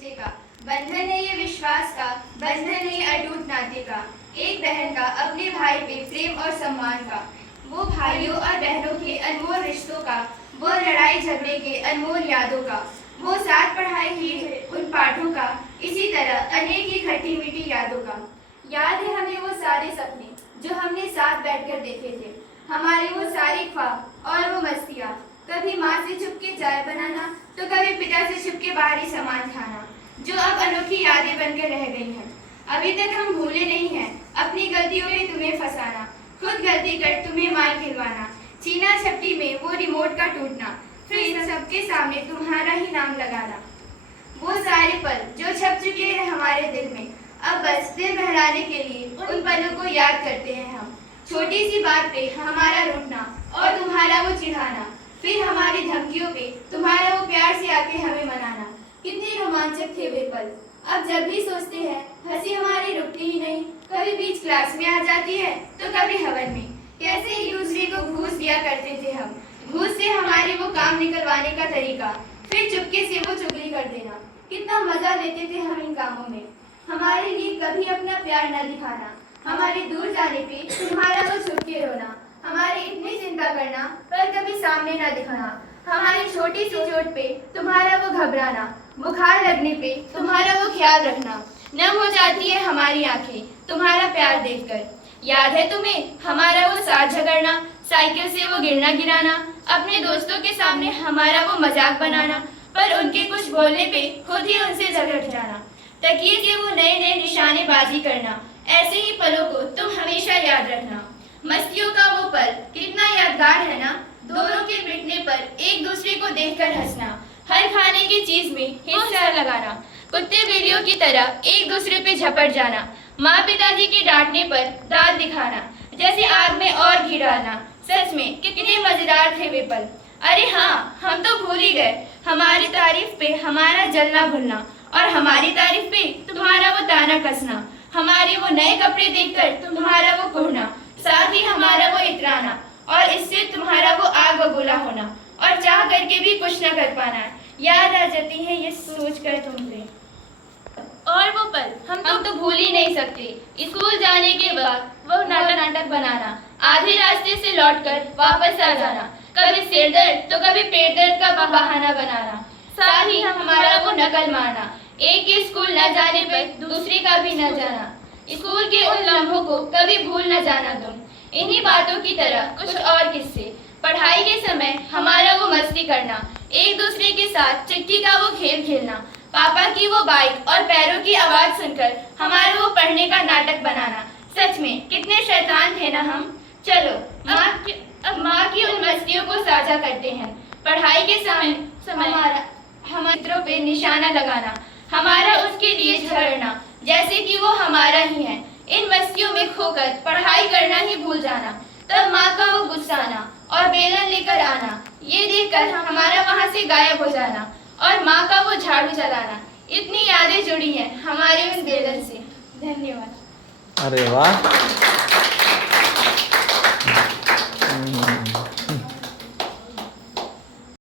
रिश्ते का, बंधन है ये विश्वास का, बंधन है ये अटूट नाते का, एक बहन का अपने भाई पे प्रेम और सम्मान का, वो भाइयों और बहनों के अनमोल रिश्तों का, वो लड़ाई झगड़े के अनमोल यादों का, वो साथ पढ़ाए हुए उन पाठों का, इसी तरह अनेक ही खट्टी मीठी यादों का। याद है हमें वो सारे सपने जो हमने साथ बैठकर देखे थे, हमारे वो सारे ख्वाब और वो मस्तियाँ, कभी माँ से छुपके चाय बनाना तो कभी पिता से छुपके बाहरी सामान खाना, जो अब अनोखी यादें बनकर रह गई हैं। अभी तक हम भूले नहीं हैं अपनी गलतियों में तुम्हें फंसाना, खुद गलती कर तुम्हें मार खिलवाना, छीना झपटी में वो रिमोट का टूटना, फिर सबके सामने तुम्हारा ही नाम लगाना। वो सारे पल जो छप चुके हैं हमारे दिल में, अब बस दिल बहलाने के लिए उन पलों को याद करते हैं हम। छोटी सी बात पे हमारा रूठना और तुम्हारा वो चिढ़ाना, फिर हमारी धमकियों पे तुम्हारा वो प्यार से आके हमें मनाना, कितने रोमांचक थे वे पल। अब जब भी सोचते हैं हंसी हमारी रुकती ही नहीं, कभी बीच क्लास में आ जाती है तो कभी हवन में। कैसे एक दूसरे को घूस दिया करते थे हम, घूस से हमारे वो काम निकलवाने का तरीका, फिर चुपके से वो चुगली कर देना, कितना मजा लेते थे हम इन कामों में। हमारे लिए कभी अपना प्यार न दिखाना, हमारे दूर जाने पे तुम्हारा वो छुप के रोना, हमारी इतनी चिंता करना पर कभी सामने न दिखाना, हमारी छोटी सी चोट पे तुम्हारा वो घबराना, बुखार लगने पे तुम्हारा वो ख्याल रखना, नम हो जाती है हमारी आंखें तुम्हारा प्यार देखकर। याद है तुम्हें हमारा वो साथ झगड़ना, साइकिल से वो गिरना गिराना, अपने दोस्तों के सामने हमारा वो मजाक बनाना, पर उनके कुछ बोलने पे खुद ही उनसे झगड़ जाना, तकिए के वो नए नए निशानेबाजी करना, ऐसे ही पलों को तुम हमेशा याद रखना। मस्तियों का वो पल कितना यादगार है ना, दोनों के पिटने पर एक दूसरे को देखकर हंसना, हर खाने की चीज में हिस्सा लगाना, कुत्ते बिल्लियों की तरह एक दूसरे पे झपट जाना, माँ पिताजी के डांटने पर दांत दिखाना, जैसे आग में और घी डालना। सच में कितने मजेदार थे वे पल। अरे हाँ, हम तो भूल ही गए हमारी तारीफ पे हमारा जलना भूलना, और हमारी तारीफ पे तुम्हारा वो ताना कसना, हमारे वो नए कपड़े देखकर तुम्हारा वो कुहना, साथ ही हमारा वो इतराना, और इससे तुम्हारा वो आग बबूला होना, और चाह करके भी कुछ न कर पाना। याद आ जाती है ये सोच कर तुमसे, और वो पल हम तो भूल ही नहीं सकते। स्कूल जाने के बाद वो नाटक बनाना, आधे रास्ते से लौटकर वापस आ जाना, कभी सिर दर्द तो कभी पेट दर्द का बहाना बनाना, साथ ही हमारा वो नकल मारना, एक के स्कूल न जाने पर दूसरे का भी न जाना, स्कूल के उन लम्हों को कभी भूल न जाना तुम। इन्हीं बातों की तरह कुछ और किस्से, पढ़ाई के समय हमारा वो मस्ती करना, एक दूसरे के साथ चिट्ठी का वो खेल खेलना, पापा की वो बाइक और पैरों की आवाज सुनकर हमारे वो पढ़ने का नाटक बनाना। सच में कितने शैतान थे ना हम। चलो अब माँ की उन मस्तियों को साझा करते हैं। पढ़ाई के समय हमारे मित्रों पे निशाना लगाना, हमारा उसके लिए झगड़ना जैसे कि वो हमारा ही है, इन मस्तियों में खोकर पढ़ाई करना ही भूल जाना, तब माँ का वो गुस्सा आना और बेलन लेकर आना, ये देखकर हमारा वहाँ से गायब हो जाना, और माँ का वो झाड़ू चलाना। इतनी यादें जुड़ी हैं हमारे उस बेलन से। धन्यवाद। अरे वाह।